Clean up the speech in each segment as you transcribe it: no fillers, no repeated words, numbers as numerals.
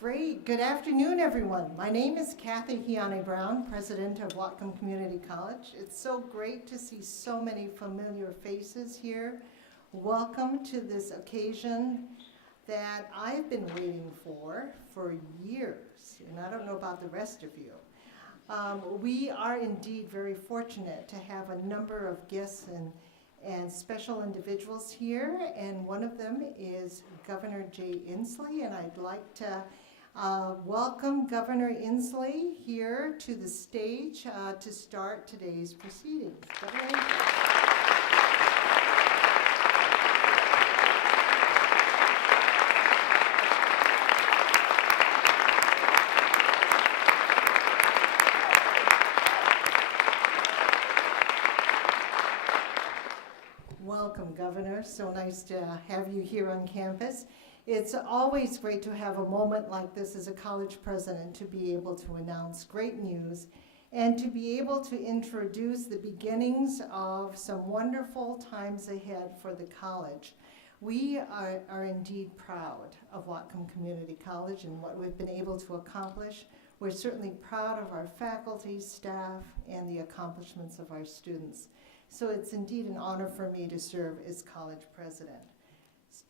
Great. Good afternoon, everyone. My name is Kathy Hiane Brown, president of Whatcom Community College. It's so great to see so many familiar faces here. Welcome to this occasion that I've been waiting for years, and I don't know about the rest of you. We are indeed very fortunate to have a number of guests and special individuals here, and one of them is Governor Jay Inslee, and I'd like to welcome Governor Inslee here to the stage to start today's proceedings. Governor. Welcome, Governor. So nice to have you here on campus. It's always great to have a moment like this as a college president to be able to announce great news and to be able to introduce the beginnings of some wonderful times ahead for the college. We are indeed proud of Whatcom Community College and what we've been able to accomplish. We're certainly proud of our faculty, staff, and the accomplishments of our students. So it's indeed an honor for me to serve as college president.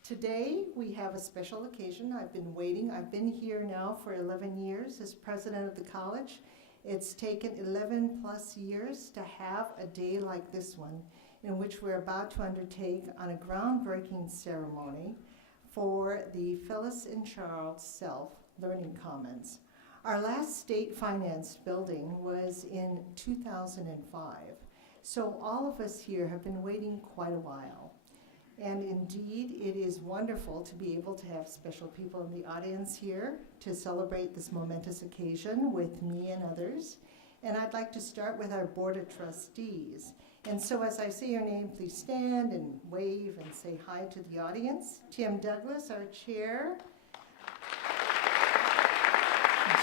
Today, we have a special occasion. I've been waiting. I've been here now for 11 years as president of the college. It's taken 11 plus years to have a day like this one, in which we're about to undertake on a groundbreaking ceremony for the Phyllis and Charles Self-Learning Commons. Our last state-financed building was in 2005. So all of us here have been waiting quite a while. And indeed, it is wonderful to be able to have special people in the audience here to celebrate this momentous occasion with me and others. And I'd like to start with our Board of Trustees. And so as I say your name, please stand and wave and say hi to the audience. Tim Douglas, our chair.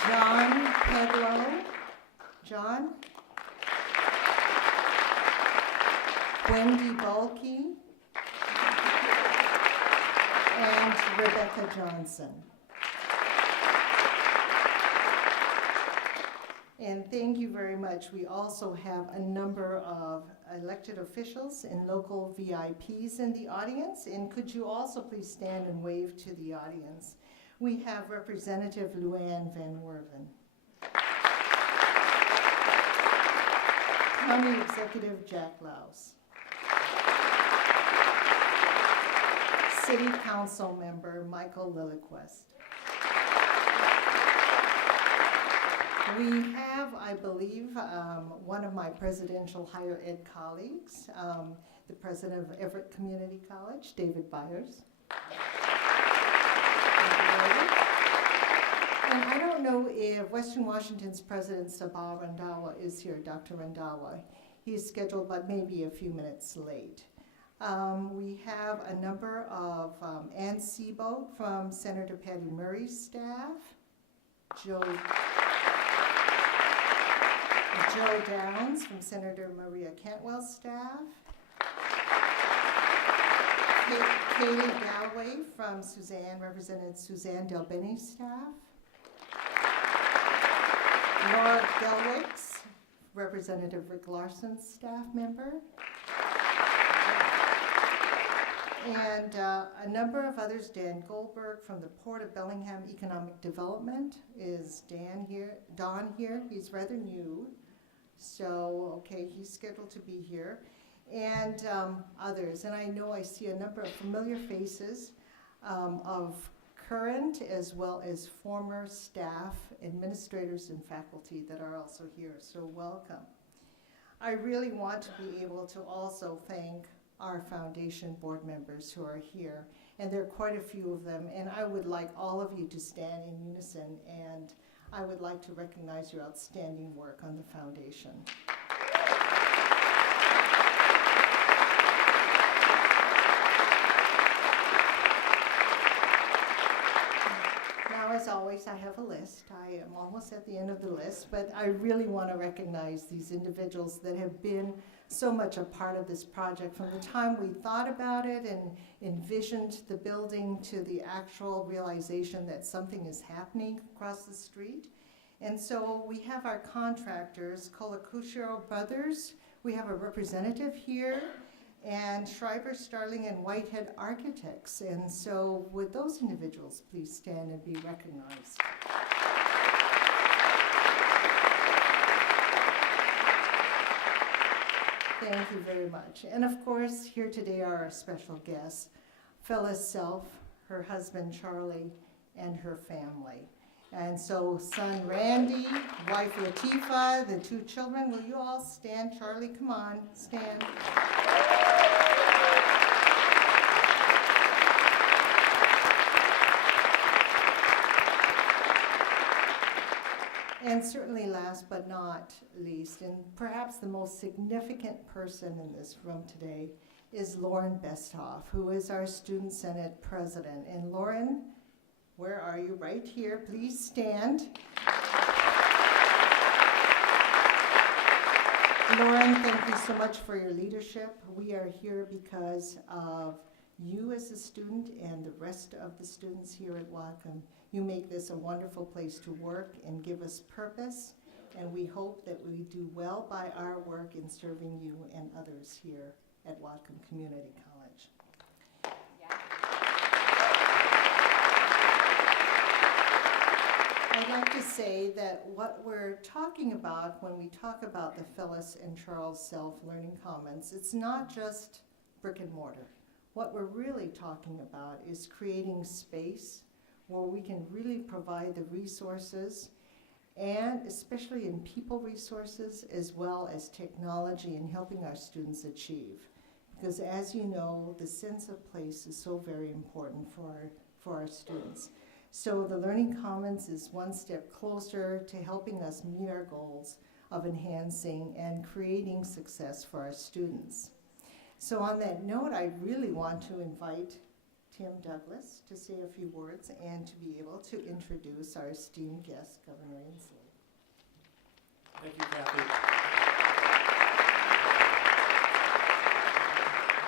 John Pedlo. John. Wendy Bulkey, and Rebecca Johnson. And thank you very much. We also have a number of elected officials and local VIPs in the audience. And could you also please stand and wave to the audience? We have Representative Luann Van Werven. County Executive Jack Louse. City Council Member Michael Lilliquist. We have, I believe, one of my presidential higher ed colleagues, the president of Everett Community College, David Byers. And I don't know if Western Washington's President Sabah Randhawa is here, Dr. Randhawa. He's scheduled, but maybe a few minutes late. We have a number of Ann Seaboat from Senator Patty Murray's staff, Joe Downs from Senator Maria Cantwell's staff, Kaylee Galway from Representative Suzanne Delbeni's staff, Laura Delwicks, Representative Rick Larson's staff member, and a number of others. Dan Goldberg from the Port of Bellingham Economic Development. Is Don here? He's rather new. So, okay, he's scheduled to be here. And others. And I know I see a number of familiar faces of current as well as former staff, administrators, and faculty that are also here. So welcome. I really want to be able to also thank our foundation board members who are here, and there are quite a few of them, and I would like all of you to stand in unison, and I would like to recognize your outstanding work on the foundation. Now, as always, I have a list. I am almost at the end of the list, but I really want to recognize these individuals that have been so much a part of this project from the time we thought about it and envisioned the building to the actual realization that something is happening across the street. And so we have our contractors, Colacuccio Brothers. We have a representative here, and Schreiber, Starling, and Whitehead Architects. And so would those individuals please stand and be recognized? Thank you very much. And of course, here today are our special guests, Phyllis Self, her husband Charlie, and her family. And so son Randy, wife Latifa, the 2 children, will you all stand? Charlie, come on, stand. And certainly last but not least, and perhaps the most significant person in this room today, is Lauren Besthoff, who is our Student Senate President. And Lauren, where are you? Right here. Please stand. Lauren, thank you so much for your leadership. We are here because of you as a student and the rest of the students here at Whatcom. You make this a wonderful place to work and give us purpose, and we hope that we do well by our work in serving you and others here at Whatcom Community College. I'd like to say that what we're talking about when we talk about the Phyllis and Charles Self Learning Commons, it's not just brick and mortar. What we're really talking about is creating space where we can really provide the resources, and especially in people resources as well as technology, in helping our students achieve. Because as you know, the sense of place is so very important for our students. So the Learning Commons is one step closer to helping us meet our goals of enhancing and creating success for our students. So on that note, I really want to invite Tim Douglas to say a few words and to be able to introduce our esteemed guest, Governor Inslee. Thank you, Kathy.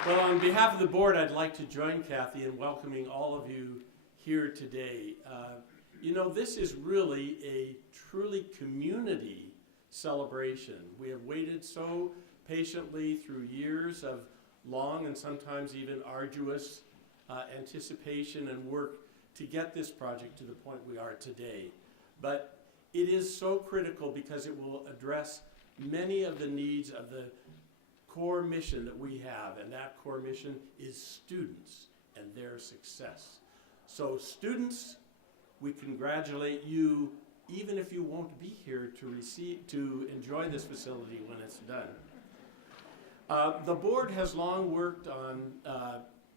Well, on behalf of the board, I'd like to join Kathy in welcoming all of you here today. You know, this is really a truly community celebration. We have waited so patiently through years of long and sometimes even arduous anticipation and work to get this project to the point we are today. But it is so critical because it will address many of the needs of the core mission that we have, and that core mission is students and their success. So students, we congratulate you, even if you won't be here to enjoy this facility when it's done. The board has long worked on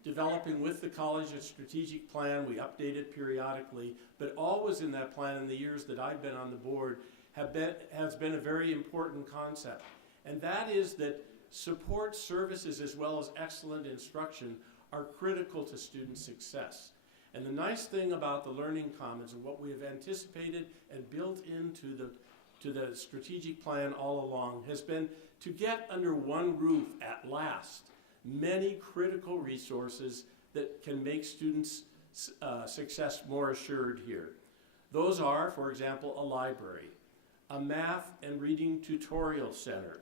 developing with the college a strategic plan. We update it periodically, but always in that plan in the years that I've been on the board has been a very important concept. And that is that support services as well as excellent instruction are critical to student success. And the nice thing about the Learning Commons and what we have anticipated and built into the strategic plan all along has been to get under one roof at last many critical resources that can make students' success more assured here. Those are, for example, a library, a math and reading tutorial center.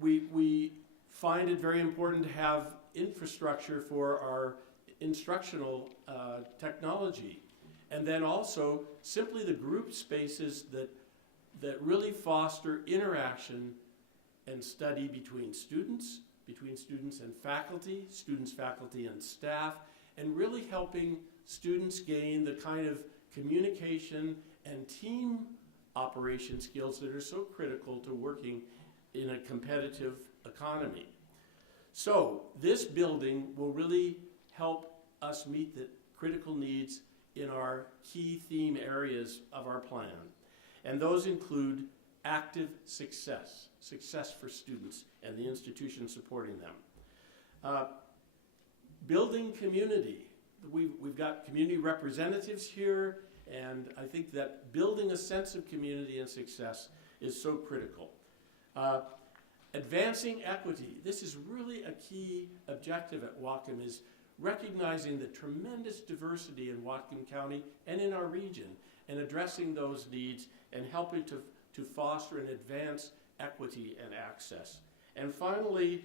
We find it very important to have infrastructure for our instructional technology, and then also simply the group spaces that really foster interaction and study between students and faculty, students, faculty, and staff, and really helping students gain the kind of communication and team operation skills that are so critical to working in a competitive economy. So this building will really help us meet the critical needs in our key theme areas of our plan. And those include active success for students and the institution supporting them. Building community. We've got community representatives here, and I think that building a sense of community and success is so critical. Advancing equity. This is really a key objective at Whatcom, is recognizing the tremendous diversity in Whatcom County and in our region, and addressing those needs and helping to foster and advance equity and access. And finally,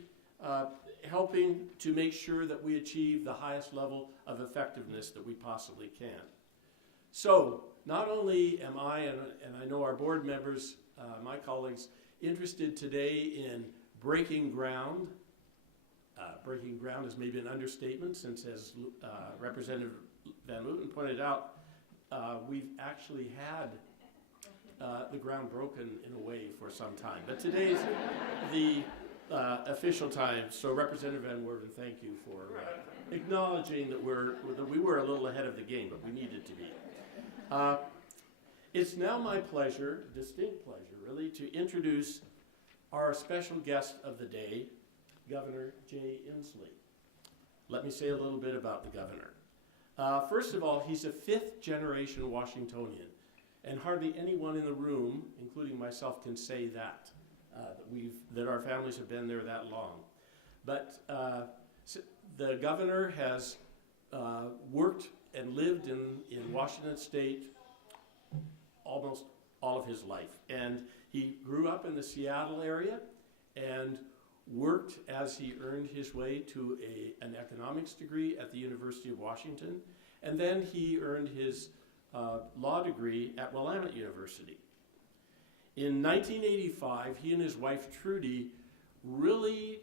helping to make sure that we achieve the highest level of effectiveness that we possibly can. So, not only am I, and I know our board members, my colleagues, interested today in breaking ground. Breaking ground is maybe an understatement, since as Representative Van Mooten pointed out, we've actually had the ground broken in a way for some time. But today's the official time, so Representative Van Mooten, thank you for acknowledging that we were a little ahead of the game, but we needed to be. It's now my pleasure, distinct pleasure really, to introduce our special guest of the day, Governor Jay Inslee. Let me say a little bit about the governor. First of all, he's a fifth-generation Washingtonian, and hardly anyone in the room, including myself, can say that that our families have been there that long. But the governor has worked and lived in Washington State almost all of his life, and he grew up in the Seattle area and worked as he earned his way to an economics degree at the University of Washington, and then he earned his law degree at Willamette University. In 1985, he and his wife Trudy really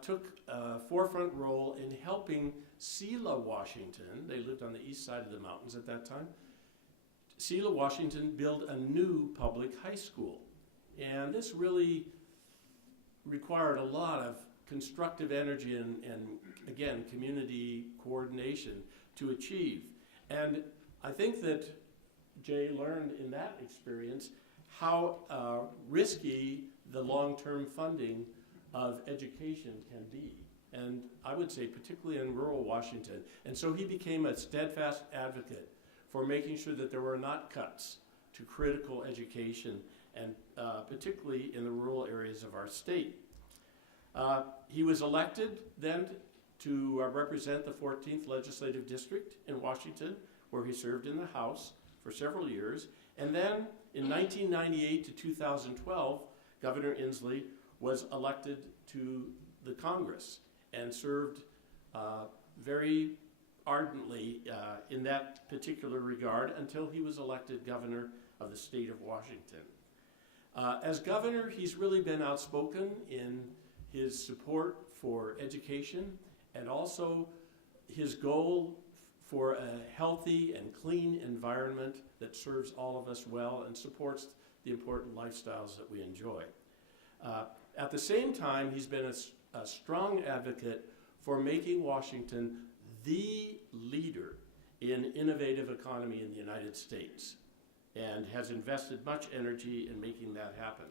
took a forefront role in helping Selah, Washington, they lived on the east side of the mountains at that time, Selah, Washington build a new public high school. And this really required a lot of constructive energy and again, community coordination to achieve. And I think that Jay learned in that experience how risky the long-term funding of education can be. And I would say particularly in rural Washington. And so he became a steadfast advocate for making sure that there were not cuts to critical education, and particularly in the rural areas of our state. He was elected then to represent the 14th Legislative District in Washington, where he served in the House for several years. And then in 1998 to 2012, Governor Inslee was elected to the Congress and served very ardently in that particular regard until he was elected governor of the state of Washington. As governor, he's really been outspoken in his support for education and also his goal for a healthy and clean environment that serves all of us well and supports the important lifestyles that we enjoy. At the same time, he's been a strong advocate for making Washington the leader in innovative economy in the United States, and has invested much energy in making that happen.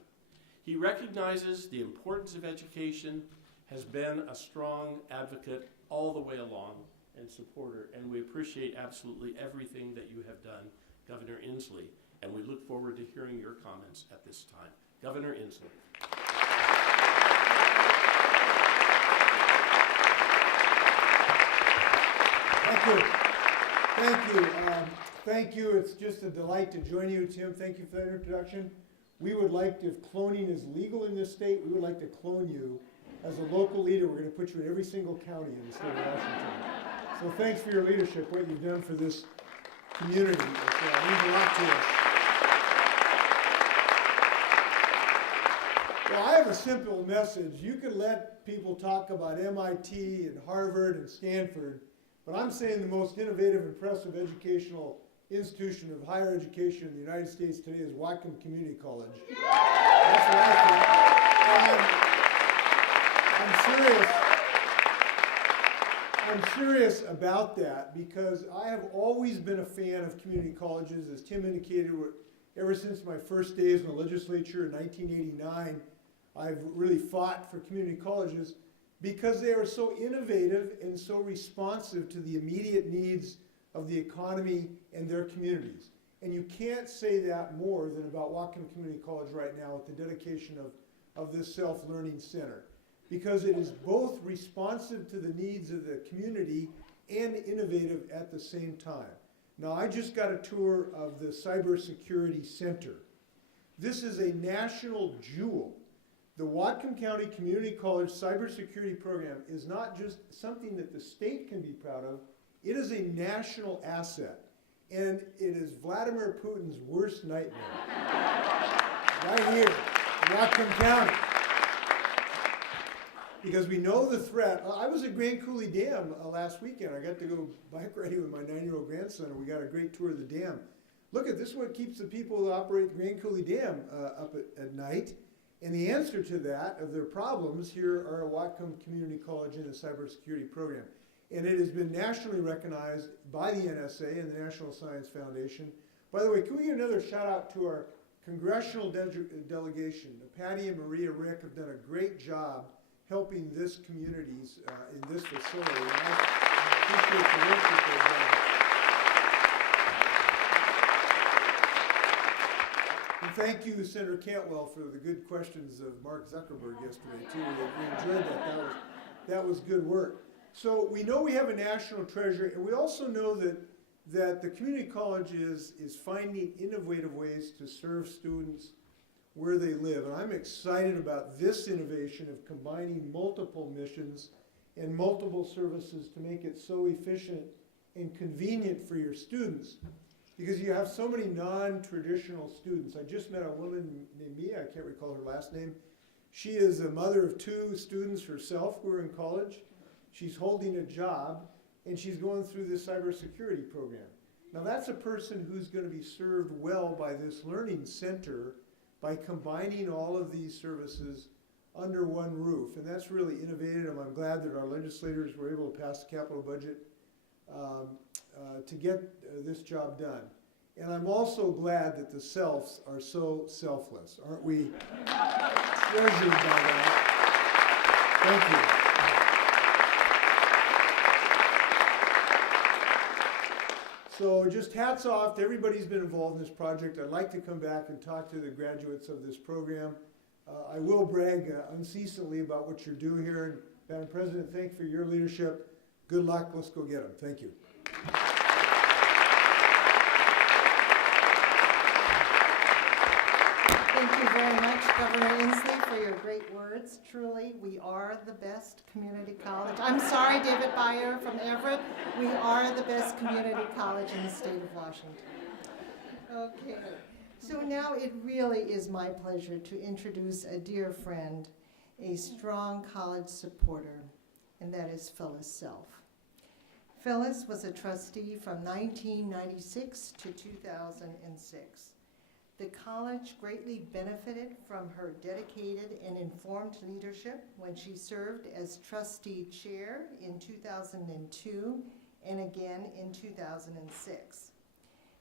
He recognizes the importance of education, has been a strong advocate all the way along and supporter, and we appreciate absolutely everything that you have done, Governor Inslee, and we look forward to hearing your comments at this time. Governor Inslee. Thank you. Thank you. Thank you. It's just a delight to join you, Tim. Thank you for that introduction. We would like to, if cloning is legal in this state, we would like to clone you. As a local leader, we're going to put you in every single county in the state of Washington. So thanks for your leadership, what you've done for this community. It means a lot to us. Well, I have a simple message. You can let people talk about MIT and Harvard and Stanford, but I'm saying the most innovative, impressive educational institution of higher education in the United States today is Whatcom Community College. That's what I think. I'm serious about that because I have always been a fan of community colleges. As Tim indicated, ever since my first days in the legislature in 1989, I've really fought for community colleges because they are so innovative and so responsive to the immediate needs of the economy and their communities. And you can't say that more than about Whatcom Community College right now with the dedication of this self-learning center, because it is both responsive to the needs of the community and innovative at the same time. Now, I just got a tour of the Cybersecurity Center. This is a national jewel. The Whatcom County Community College Cybersecurity Program is not just something that the state can be proud of, it is a national asset. And it is Vladimir Putin's worst nightmare. Right here, in Whatcom County. Because we know the threat. I was at Grand Coulee Dam last weekend. I got to go bike riding with my 9-year-old grandson, and we got a great tour of the dam. Look, this is what keeps the people that operate the Grand Coulee Dam up at night. And the answer to that, of their problems, here are Whatcom Community College and the cybersecurity program. And it has been nationally recognized by the NSA and the National Science Foundation. By the way, can we give another shout out to our congressional delegation? Patty and Maria Rick have done a great job helping this communities in this facility. And I appreciate the work that they've done. And thank you, Senator Cantwell, for the good questions of Mark Zuckerberg yesterday, too. We enjoyed that. That was good work. So we know we have a national treasure, and we also know that the community college is finding innovative ways to serve students where they live. And I'm excited about this innovation of combining multiple missions and multiple services to make it so efficient and convenient for your students. Because you have so many non-traditional students. I just met a woman named Mia, I can't recall her last name. She is a mother of 2 students herself who are in college. She's holding a job, and she's going through this cybersecurity program. Now that's a person who's going to be served well by this learning center by combining all of these services under one roof. And that's really innovative, and I'm glad that our legislators were able to pass the capital budget to get this job done. And I'm also glad that the selfs are so selfless. Aren't we treasured by that? Thank you. So just hats off to everybody who's been involved in this project. I'd like to come back and talk to the graduates of this program. I will brag unceasingly about what you're doing here. And Madam President, thank you for your leadership. Good luck. Let's go get them. Thank you. Thank you very much, Governor Inslee, for your great words. Truly, we are the best community college. I'm sorry, David Byer from Everett. We are the best community college in the state of Washington. Okay, so now it really is my pleasure to introduce a dear friend, a strong college supporter, and that is Phyllis Self. Phyllis was a trustee from 1996 to 2006. The college greatly benefited from her dedicated and informed leadership when she served as trustee chair in 2002 and again in 2006.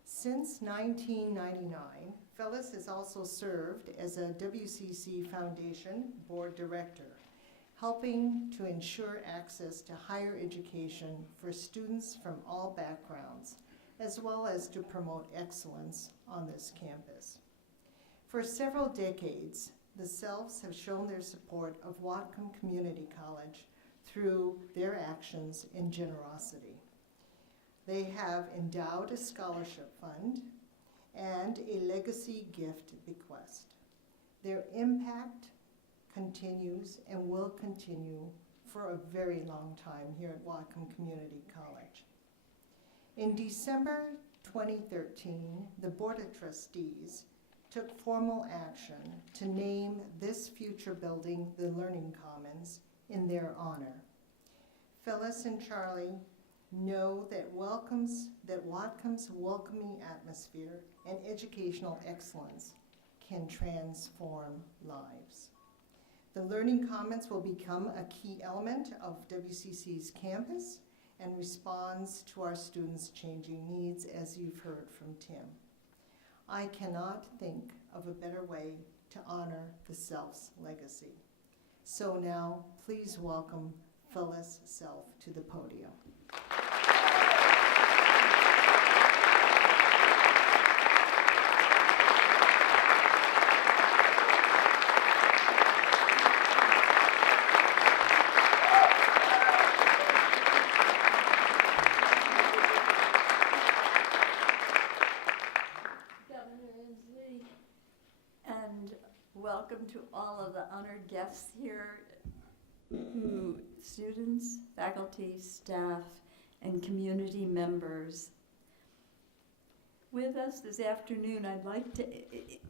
Since 1999, Phyllis has also served as a WCC Foundation board director, helping to ensure access to higher education for students from all backgrounds, as well as to promote excellence on this campus. For several decades, the Selfs have shown their support of Whatcom Community College through their actions and generosity. They have endowed a scholarship fund and a legacy gift bequest. Their impact continues and will continue for a very long time here at Whatcom Community College. In December 2013, the Board of Trustees took formal action to name this future building the Learning Commons in their honor. Phyllis and Charlie know that Whatcom's welcoming atmosphere and educational excellence can transform lives. The Learning Commons will become a key element of WCC's campus and responds to our students' changing needs, as you've heard from Tim. I cannot think of a better way to honor the Self's legacy. So now, please welcome Phyllis Self to the podium. welcome to all of the honored guests here, students, faculty, staff, and community members. With us this afternoon, I'd like to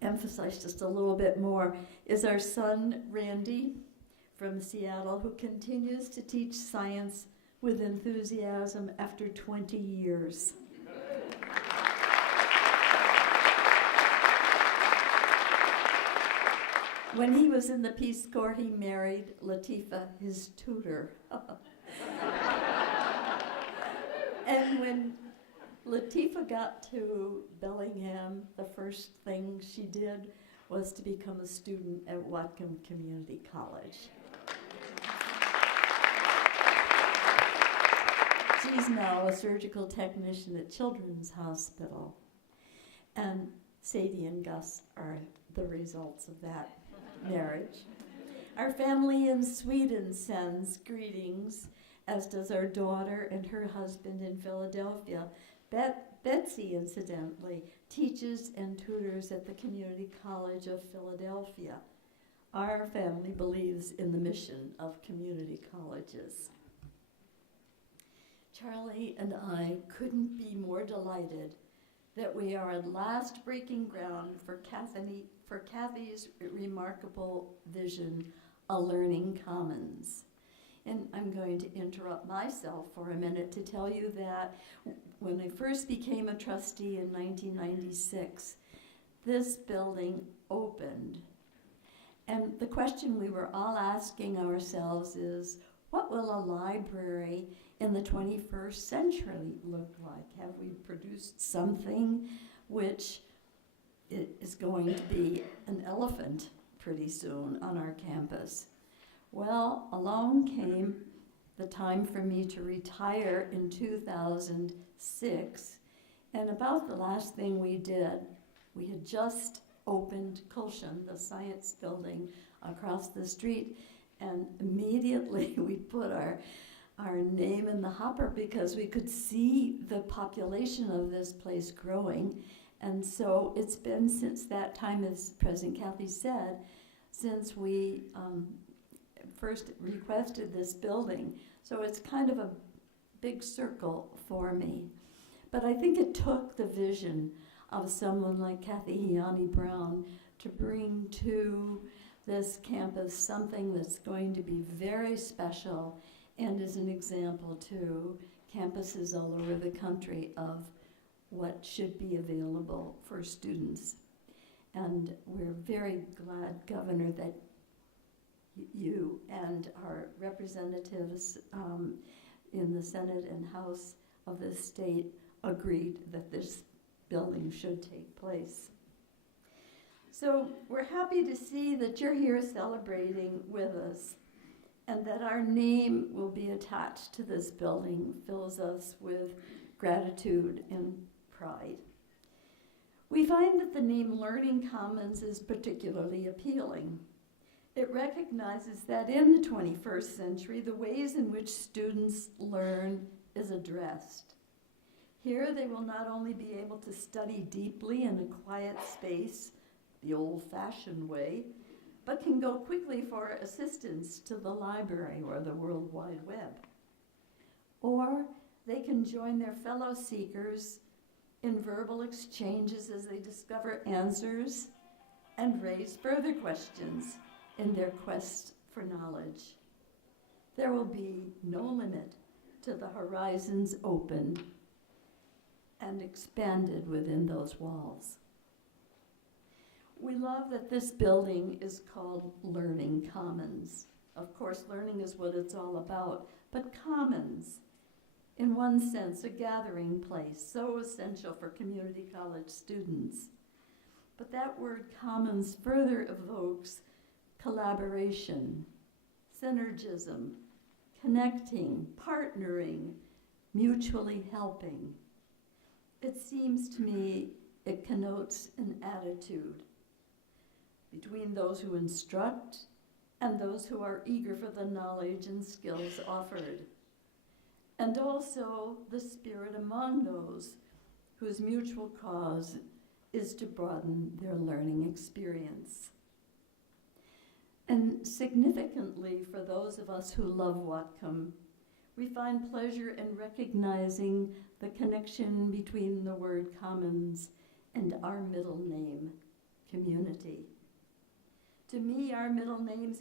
emphasize just a little bit more, is our son, Randy, from Seattle, who continues to teach science with enthusiasm after 20 years. When he was in the Peace Corps, he married Latifah, his tutor. And when Latifah got to Bellingham, the first thing she did was to become a student at Whatcom Community College. She's now a surgical technician at Children's Hospital. And Sadie and Gus are the results of that marriage. Our family in Sweden sends greetings, as does our daughter and her husband in Philadelphia. Betsy, incidentally, teaches and tutors at the Community College of Philadelphia. Our family believes in the mission of community colleges. Charlie and I couldn't be more delighted that we are at last breaking ground for Kathy's remarkable vision, a learning commons. And I'm going to interrupt myself for a minute to tell you that when I first became a trustee in 1996, this building opened. And the question we were all asking ourselves is, what will a library in the 21st century look like? Have we produced something which is going to be an elephant pretty soon on our campus? Well, along came the time for me to retire in 2006, and about the last thing we did, we had just opened Kulshan, the science building across the street, and immediately we put our name in the hopper because we could see the population of this place growing. And so it's been since that time, as President Kathy said, since we first requested this building. So it's kind of a big circle for me. But I think it took the vision of someone like Kathy Heani Brown to bring to this campus something that's going to be very special and is an example to campuses all over the country of what should be available for students. And we're very glad, Governor, that you and our representatives in the Senate and House of the state agreed that this building should take place. So we're happy to see that you're here celebrating with us, and that our name will be attached to this building fills us with gratitude and pride. We find that the name Learning Commons is particularly appealing. It recognizes that in the 21st century, the ways in which students learn is addressed. Here they will not only be able to study deeply in a quiet space, the old-fashioned way, but can go quickly for assistance to the library or the World Wide Web. Or they can join their fellow seekers in verbal exchanges as they discover answers and raise further questions in their quest for knowledge. There will be no limit to the horizons opened and expanded within those walls. We love that this building is called Learning Commons. Of course, learning is what it's all about, but commons, in one sense, a gathering place, so essential for community college students. But that word commons further evokes collaboration, synergism, connecting, partnering, mutually helping. It seems to me it connotes an attitude between those who instruct and those who are eager for the knowledge and skills offered, and also the spirit among those whose mutual cause is to broaden their learning experience. And significantly, for those of us who love Whatcom, we find pleasure in recognizing the connection between the word commons and our middle name, community. To me, our middle name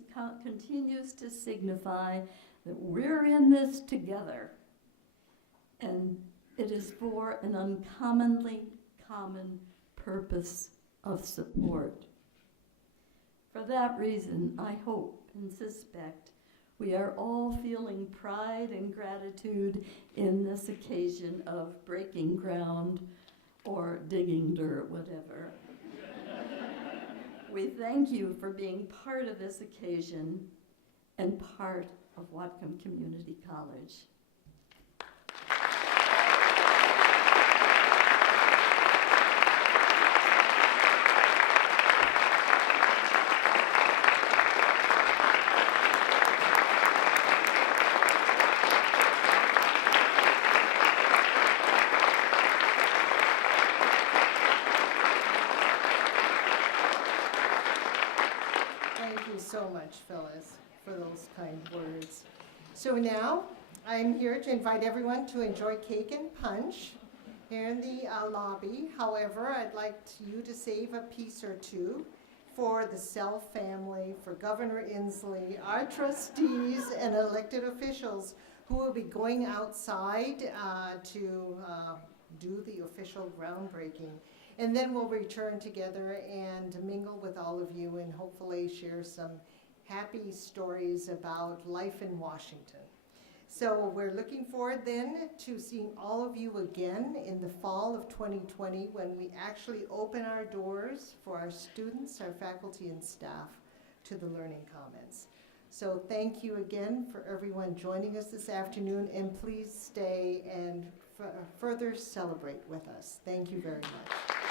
continues to signify that we're in this together, and it is for an uncommonly common purpose of support. For that reason, I hope and suspect we are all feeling pride and gratitude in this occasion of breaking ground or digging dirt, whatever. We thank you for being part of this occasion and part of Whatcom Community College. Thank you so much, Phyllis, for those kind words. So now, I'm here to invite everyone to enjoy cake and punch here in the lobby. However, I'd like you to save a piece or two for the Self family, for Governor Inslee, our trustees, and elected officials who will be going outside to do the official groundbreaking. And then we'll return together and mingle with all of you and hopefully share some happy stories about life in Washington. So we're looking forward then to seeing all of you again in the fall of 2020 when we actually open our doors for our students, our faculty, and staff to the Learning Commons. So thank you again for everyone joining us this afternoon, and please stay and further celebrate with us. Thank you very much.